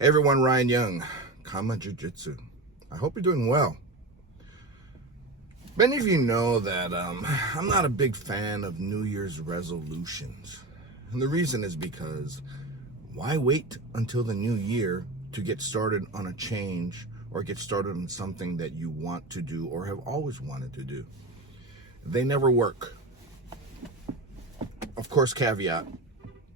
Hey everyone, Ryan Young, Kama Jiu Jitsu. I hope you're doing well. Many of you know that I'm not a big fan of New Year's resolutions. And the reason is because why wait until the new year to get started on a change or get started on something that you want to do or have always wanted to do? They never work. Of course, caveat,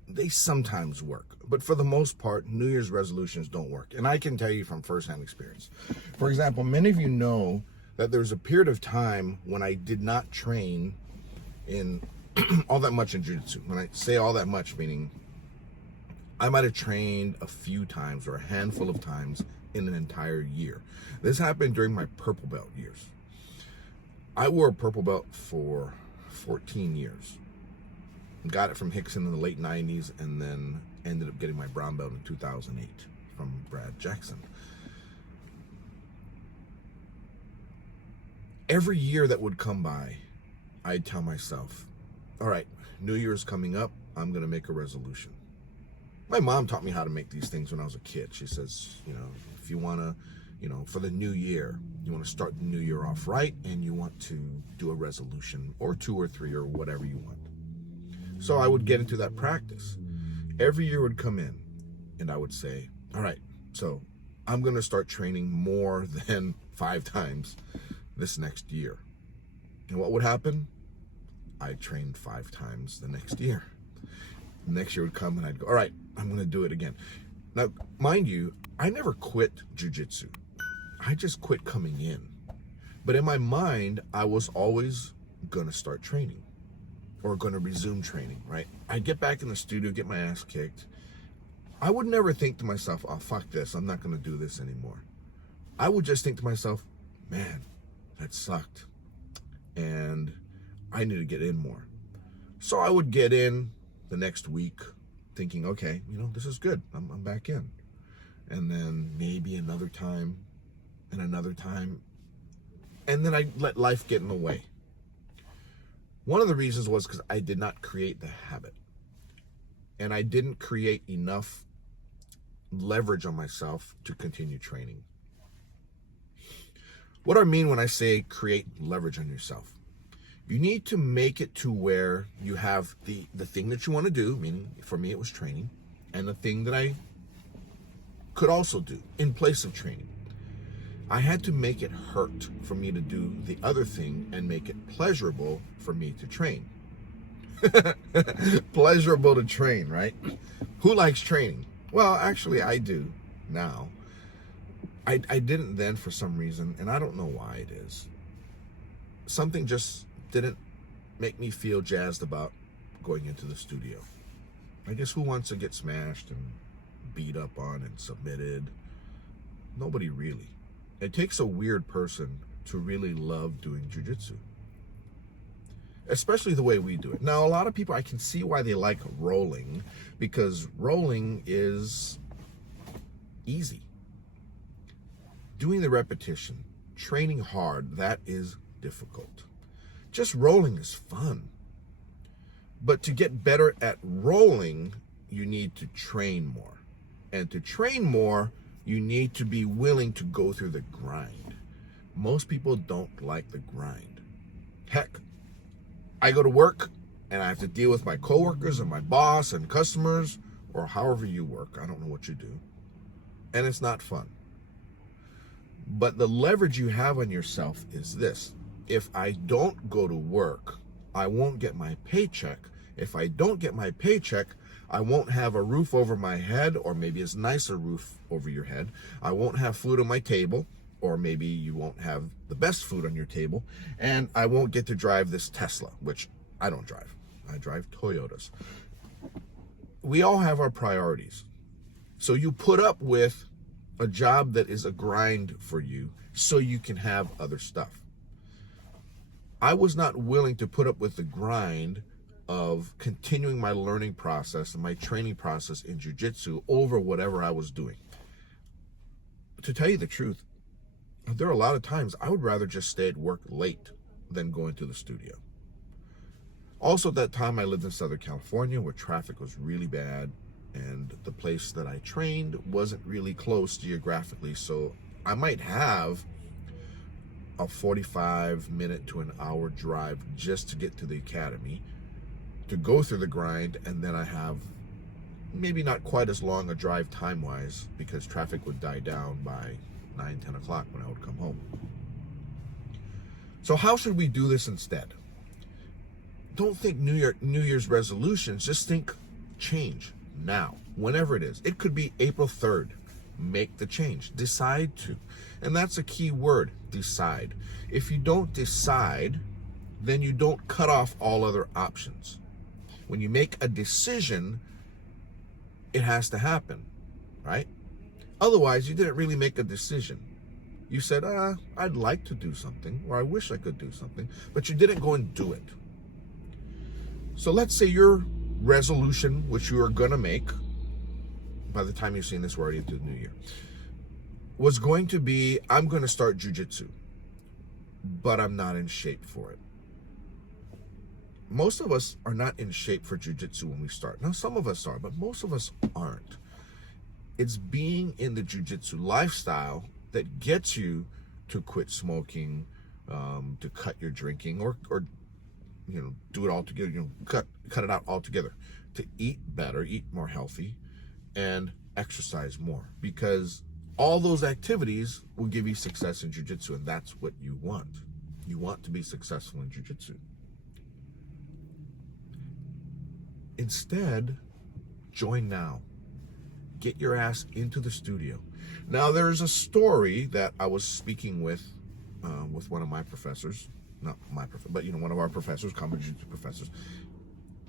they sometimes work. But for the most part, New Year's resolutions don't work. And I can tell you from firsthand experience. For example, many of you know that there's a period of time when I did not train in all that much in Jiu Jitsu. When I say all that much, meaning I might have trained a few times or a handful of times in an entire year. This happened during my purple belt years. I wore a purple belt for 14 years. Got it from Hickson in the late 90s and then ended up getting my brown belt in 2008 from Brad Jackson. Every year that would come by, I'd tell myself, all right, New Year's coming up, I'm going to make a resolution. My mom taught me how to make these things when I was a kid. She says, if you want to, for the new year, you want to start the new year off right and you want to do a resolution or 2 or 3 or whatever you want. So I would get into that practice. Every year would come in and I would say, all right, so I'm going to start training more than 5 times this next year. And what would happen? I trained 5 times the next year. The next year would come and I'd go, all right, I'm going to do it again. Now, mind you, I never quit Jiu Jitsu. I just quit coming in. But in my mind, I was always going to start training. Or going to resume training, right? I'd get back in the studio, get my ass kicked. I would never think to myself, oh, fuck this, I'm not going to do this anymore. I would just think to myself, man, that sucked. And I need to get in more. So I would get in the next week thinking, okay, this is good. I'm back in. And then maybe another time and another time. And then I let life get in the way. One of the reasons was because I did not create the habit. And I didn't create enough leverage on myself to continue training. What I mean when I say create leverage on yourself, you need to make it to where you have the thing that you want to do, meaning for me it was training, and the thing that I could also do in place of training. I had to make it hurt for me to do the other thing and make it pleasurable for me to train. Pleasurable to train, right? Who likes training? Well, actually, I do now. I didn't then for some reason, and I don't know why it is. Something just didn't make me feel jazzed about going into the studio. I guess who wants to get smashed and beat up on and submitted? Nobody really. It takes a weird person to really love doing Jiu Jitsu, especially the way we do it. Now, a lot of people, I can see why they like rolling, because rolling is easy. Doing the repetition, training hard, that is difficult. Just rolling is fun. But to get better at rolling, you need to train more. And to train more, you need to be willing to go through the grind. Most people don't like the grind. Heck, I go to work and I have to deal with my coworkers and my boss and customers, or however you work. I don't know what you do. And it's not fun. But the leverage you have on yourself is this. If I don't go to work, I won't get my paycheck. If I don't get my paycheck, I won't have a roof over my head, or maybe it's nicer roof over your head. I won't have food on my table, or maybe you won't have the best food on your table, and I won't get to drive this Tesla, which I don't drive. I drive Toyotas. We all have our priorities. So you put up with a job that is a grind for you so you can have other stuff. I was not willing to put up with the grind of continuing my learning process and my training process in Jiu Jitsu over whatever I was doing. To tell you the truth, there are a lot of times I would rather just stay at work late than go into the studio. Also, at that time, I lived in Southern California where traffic was really bad. And the place that I trained wasn't really close geographically, so I might have a 45-minute to an hour drive just to get to the academy, to go through the grind, and then I have maybe not quite as long a drive time-wise because traffic would die down by 9, 10 o'clock when I would come home. So how should we do this instead? Don't think New Year's resolutions, just think change now, whenever it is. It could be April 3rd. Make the change. Decide to. And that's a key word, decide. If you don't decide, then you don't cut off all other options. When you make a decision, it has to happen, right? Otherwise, you didn't really make a decision. You said, I'd like to do something, or I wish I could do something, but you didn't go and do it. So let's say your resolution, which you are going to make, by the time you're seeing this, we're already into the new year, was going to be, I'm going to start Jiu Jitsu, but I'm not in shape for it. Most of us are not in shape for Jiu Jitsu when we start. Now, some of us are, but most of us aren't. It's being in the Jiu Jitsu lifestyle that gets you to quit smoking, to cut your drinking, or do it all together, cut it out altogether, to eat better, eat more healthy, and exercise more, because all those activities will give you success in Jiu Jitsu, and that's what you want. You want to be successful in Jiu Jitsu. Instead, join now. Get your ass into the studio. Now, there's a story that I was speaking with one of my professors, not my professor, but one of our professors, common jiu-jitsu professors,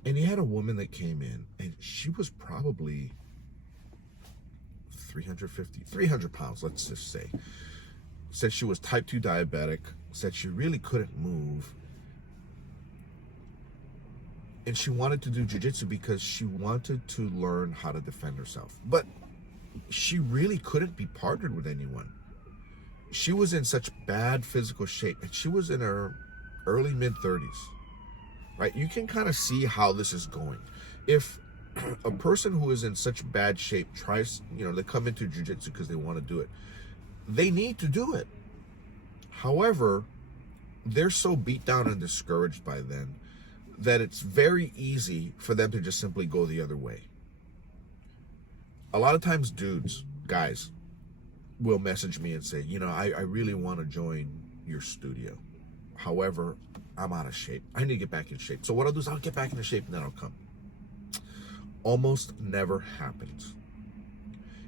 and he had a woman that came in, and she was probably 300 pounds, let's just say. Said she was type 2 diabetic, said she really couldn't move, and she wanted to do jiu-jitsu because she wanted to learn how to defend herself. But she really couldn't be partnered with anyone. She was in such bad physical shape, and she was in her early mid-30s, right? You can kind of see how this is going. If a person who is in such bad shape tries, they come into jiu-jitsu because they want to do it, they need to do it. However, they're so beat down and discouraged by then that it's very easy for them to just simply go the other way. A lot of times guys will message me and say, I really want to join your studio. However, I'm out of shape. I need to get back in shape. So what I'll do is I'll get back into shape and then I'll come. Almost never happens.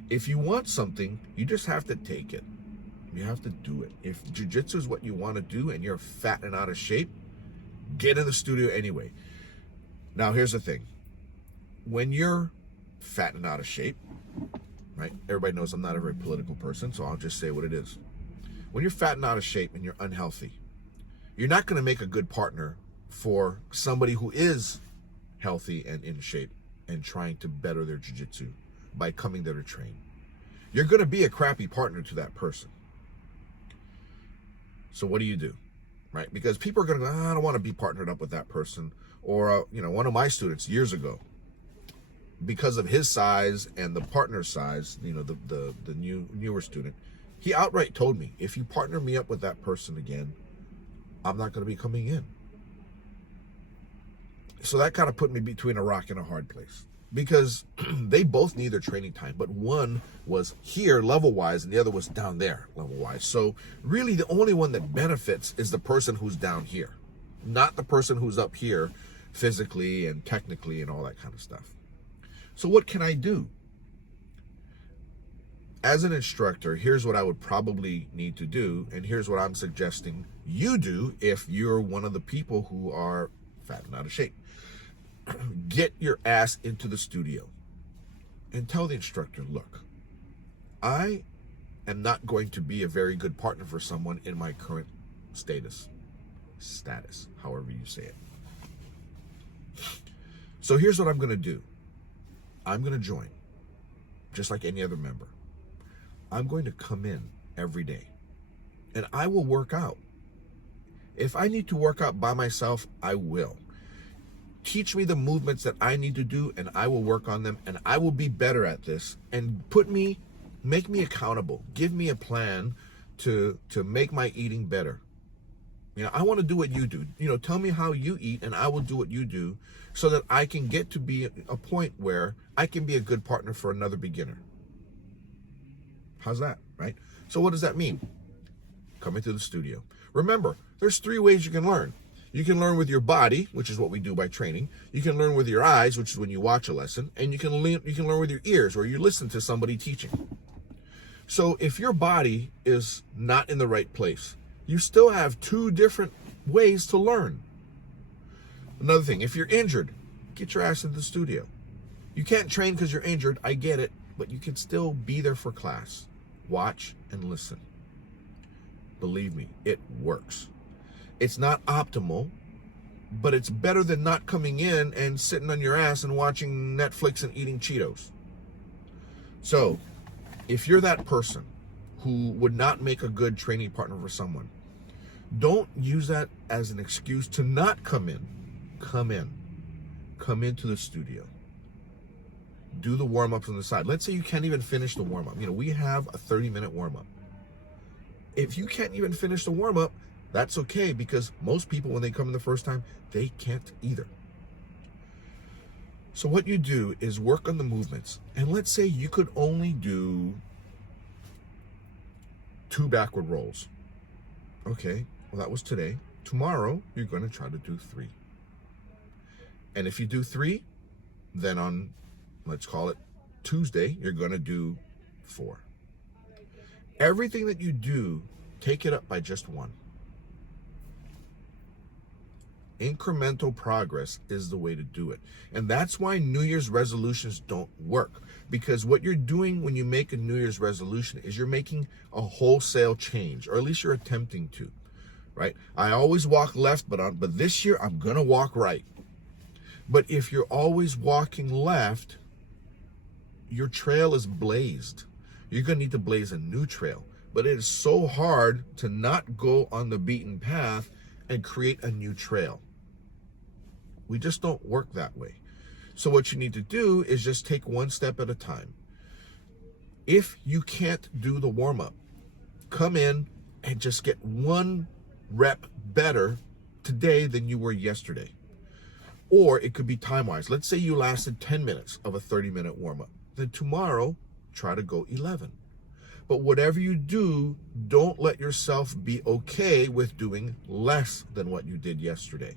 If you want something, you just have to take it. You have to do it. If jiu-jitsu is what you want to do and you're fat and out of shape, get in the studio anyway. Now, here's the thing. When you're fat and out of shape, right? Everybody knows I'm not a very political person, so I'll just say what it is. When you're fat and out of shape and you're unhealthy, you're not going to make a good partner for somebody who is healthy and in shape and trying to better their jiu-jitsu by coming there to train. You're going to be a crappy partner to that person. So what do? Right? Because people are going to go, I don't want to be partnered up with that person. Or, one of my students years ago, because of his size and the partner's size, the newer student, he outright told me, if you partner me up with that person again, I'm not going to be coming in. So that kind of put me between a rock and a hard place, because they both need their training time, but one was here level-wise and the other was down there level-wise. So really the only one that benefits is the person who's down here, not the person who's up here physically and technically and all that kind of stuff. So what can I do? As an instructor, here's what I would probably need to do, and here's what I'm suggesting you do if you're one of the people who are fat and out of shape. Get your ass into the studio and tell the instructor, look, I am not going to be a very good partner for someone in my current status, however you say it. So here's what I'm going to do. I'm going to join, just like any other member. I'm going to come in every day, and I will work out. If I need to work out by myself, I will. teach me the movements that I need to do, and I will work on them, and I will be better at this, and make me accountable. Give me a plan to make my eating better. I want to do what you do. Tell me how you eat, and I will do what you do, so that I can get to be a point where I can be a good partner for another beginner. How's that, right? So what does that mean? Coming to the studio. Remember, there's 3 ways you can learn. You can learn with your body, which is what we do by training. You can learn with your eyes, which is when you watch a lesson. And you can learn with your ears, where you listen to somebody teaching. So if your body is not in the right place, you still have 2 different ways to learn. Another thing, if you're injured, get your ass into the studio. You can't train because you're injured, I get it, but you can still be there for class. Watch and listen. Believe me, it works. It's not optimal, but it's better than not coming in and sitting on your ass and watching Netflix and eating Cheetos. So, if you're that person who would not make a good training partner for someone, don't use that as an excuse to not come in. Come in. Come into the studio. Do the warm-ups on the side. Let's say you can't even finish the warm-up. We have a 30-minute warm-up. If you can't even finish the warm-up, that's okay, because most people, when they come in the first time, they can't either. So what you do is work on the movements. And let's say you could only do 2 backward rolls. Okay, well, that was today. Tomorrow, you're going to try to do 3. And if you do 3, then on, let's call it Tuesday, you're going to do 4. Everything that you do, take it up by just 1. Incremental progress is the way to do it. And that's why New Year's resolutions don't work. Because what you're doing when you make a New Year's resolution is you're making a wholesale change, or at least you're attempting to, right? I always walk left, but this year I'm going to walk right. But if you're always walking left, your trail is blazed. You're going to need to blaze a new trail. But it is so hard to not go on the beaten path and create a new trail. We just don't work that way. So what you need to do is just take 1 step at a time. If you can't do the warm-up, come in and just get 1 rep better today than you were yesterday. Or it could be time-wise. Let's say you lasted 10 minutes of a 30-minute warm-up. Then tomorrow, try to go 11. But whatever you do, don't let yourself be okay with doing less than what you did yesterday.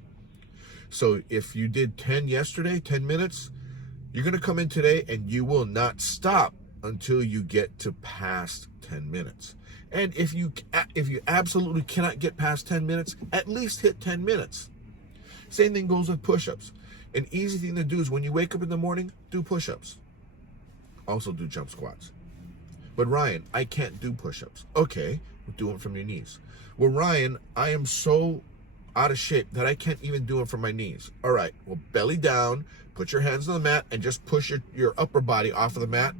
So if you did 10 yesterday, 10 minutes, you're going to come in today and you will not stop until you get to past 10 minutes. And if you absolutely cannot get past 10 minutes, at least hit 10 minutes. Same thing goes with push-ups. An easy thing to do is when you wake up in the morning, do push-ups. Also do jump squats. But Ryan, I can't do push-ups. Okay, do them from your knees. Well, Ryan, I am so out of shape that I can't even do them from my knees. All right, well, belly down, put your hands on the mat, and just push your upper body off of the mat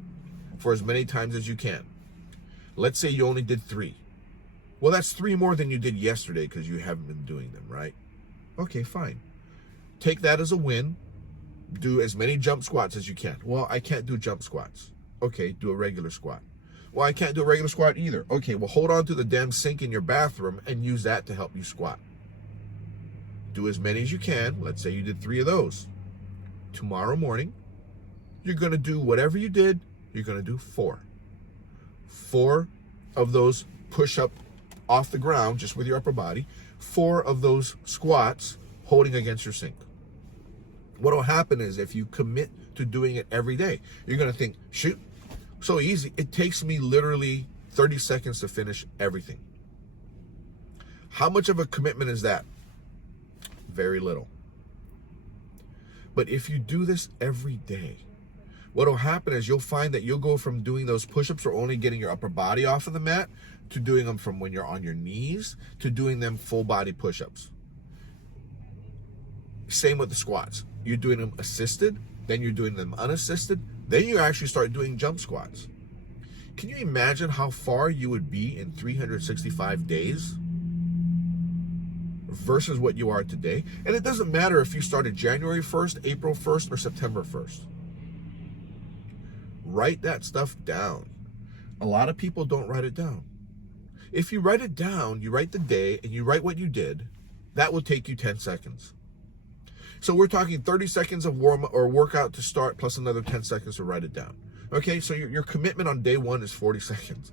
for as many times as you can. Let's say you only did 3. Well, that's 3 more than you did yesterday because you haven't been doing them, right? Okay, fine. Take that as a win. Do as many jump squats as you can. Well, I can't do jump squats. Okay, do a regular squat. Well, I can't do a regular squat either. Okay, well, hold on to the damn sink in your bathroom and use that to help you squat. Do as many as you can. Let's say you did 3 of those. Tomorrow morning, you're going to do whatever you did, you're going to do 4. 4 of those push-up off the ground, just with your upper body. 4 of those squats holding against your sink. What will happen is if you commit to doing it every day, you're going to think, shoot, so easy. It takes me literally 30 seconds to finish everything. How much of a commitment is that? Very little. But if you do this every day, what will happen is you'll find that you'll go from doing those push-ups or only getting your upper body off of the mat to doing them from when you're on your knees to doing them full body push-ups. Same with the squats. You're doing them assisted, then you're doing them unassisted, then you actually start doing jump squats. Can you imagine how far you would be in 365 days? versus what you are today. And it doesn't matter if you started January 1st, April 1st, or September 1st. Write that stuff down. A lot of people don't write it down. If you write it down, you write the day and you write what you did, that will take you 10 seconds. So we're talking 30 seconds of warm or workout to start plus another 10 seconds to write it down. Okay, so your commitment on day one is 40 seconds.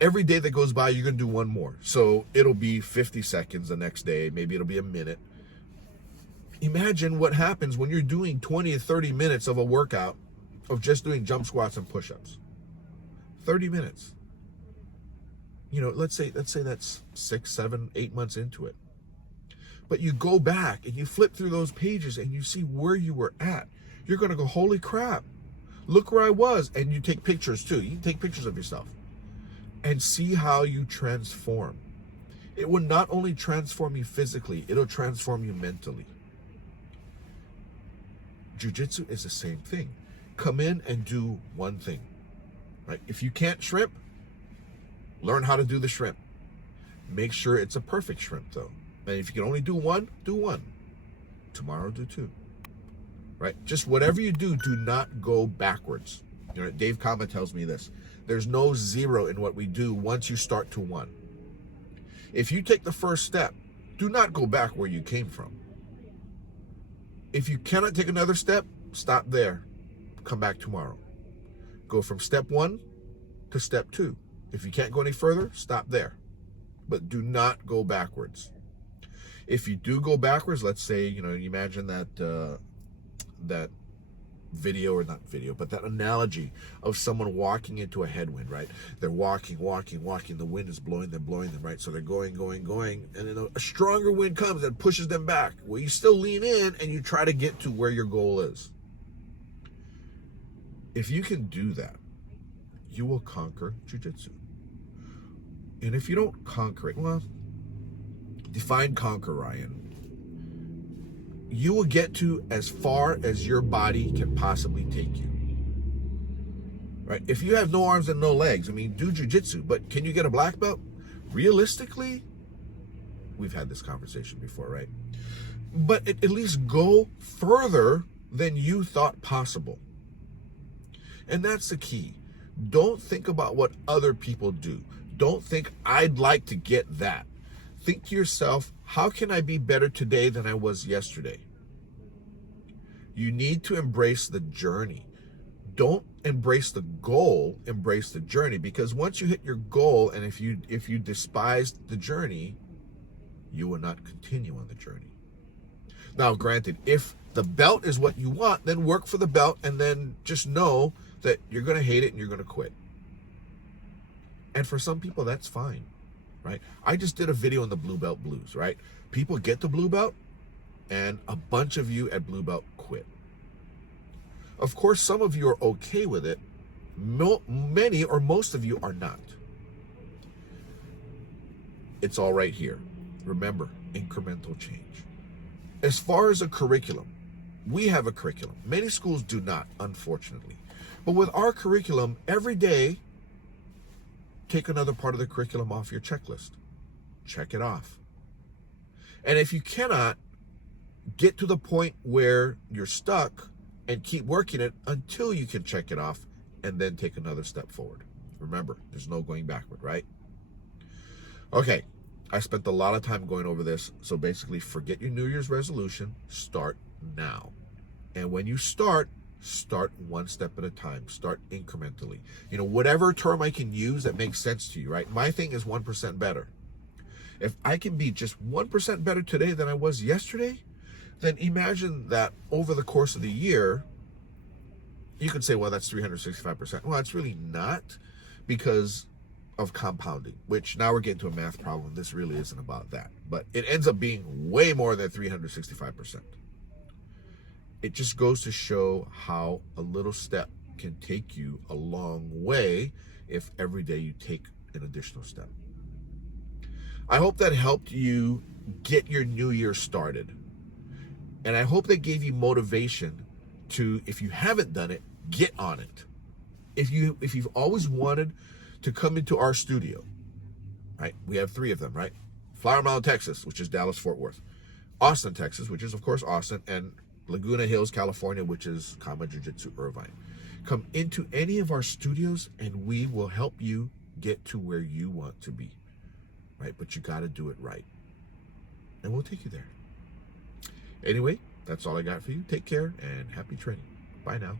Every day that goes by, you're going to do one more. So it'll be 50 seconds the next day. Maybe it'll be a minute. Imagine what happens when you're doing 20 to 30 minutes of a workout of just doing jump squats and push-ups. 30 minutes. You know, let's say that's 6, 7, 8 months into it. But you go back and you flip through those pages and you see where you were at. You're going to go, holy crap, look where I was. And you take pictures too. You can take pictures of yourself and see how you transform. It will not only transform you physically, it'll transform you mentally. Jiu-Jitsu is the same thing. Come in and do one thing. Right? If you can't shrimp, learn how to do the shrimp. Make sure it's a perfect shrimp though. And if you can only do one, do one. Tomorrow, do two. Right? Just whatever you do not go backwards. You know, Dave Kama tells me this. There's no zero in what we do once you start to one. If you take the first step, do not go back where you came from. If you cannot take another step, stop there. Come back tomorrow. Go from step 1 to step 2. If you can't go any further, stop there. But do not go backwards. If you do go backwards, let's say, you know, you imagine that that video, or not video, but that analogy of someone walking into a headwind, right? They're walking, the wind is blowing them, right? So they're going, and then a stronger wind comes and pushes them back. Well, you still lean in and you try to get to where your goal is. If you can do that, you will conquer Jiu-Jitsu. And if you don't conquer it, well, define conquer, Ryan. You will get to as far as your body can possibly take you. Right? If you have no arms and no legs, I mean, do Jiu-Jitsu, but can you get a black belt? Realistically, we've had this conversation before, right? But at least go further than you thought possible. And that's the key. Don't think about what other people do. Don't think, I'd like to get that. Think to yourself, how can I be better today than I was yesterday? You need to embrace the journey. Don't embrace the goal, embrace the journey. Because once you hit your goal, and if you despise the journey, you will not continue on the journey. Now, granted, if the belt is what you want, then work for the belt, and then just know that you're going to hate it and you're going to quit. And for some people, that's fine, right? I just did a video on the blue belt blues, right? People get the blue belt, and a bunch of you at blue belt quit. Of course, some of you are okay with it. Many or most of you are not. It's all right here. Remember, incremental change. As far as a curriculum, we have a curriculum. Many schools do not, unfortunately. But with our curriculum, every day, take another part of the curriculum off your checklist. Check it off. And if you cannot, get to the point where you're stuck and keep working it until you can check it off and then take another step forward. Remember, there's no going backward, right? Okay, I spent a lot of time going over this. So basically, forget your New Year's resolution. Start now. And when you start one step at a time. Start incrementally. You know, whatever term I can use that makes sense to you, right? My thing is 1% better. If I can be just 1% better today than I was yesterday, then imagine that over the course of the year, you could say, well, that's 365%. Well, it's really not, because of compounding, which now we're getting to a math problem. This really isn't about that, but it ends up being way more than 365%. It just goes to show how a little step can take you a long way if every day you take an additional step. I hope that helped you get your new year started. And I hope that gave you motivation to, if you haven't done it, get on it. If you've always wanted to come into our studio, right? We have 3 of them, right? Flower Mound, Texas, which is Dallas, Fort Worth. Austin, Texas, which is, of course, Austin. And Laguna Hills, California, which is Kama Jiu Jitsu Irvine. Come into any of our studios and we will help you get to where you want to be. Right? But you got to do it right. And we'll take you there. Anyway, that's all I got for you. Take care and happy training. Bye now.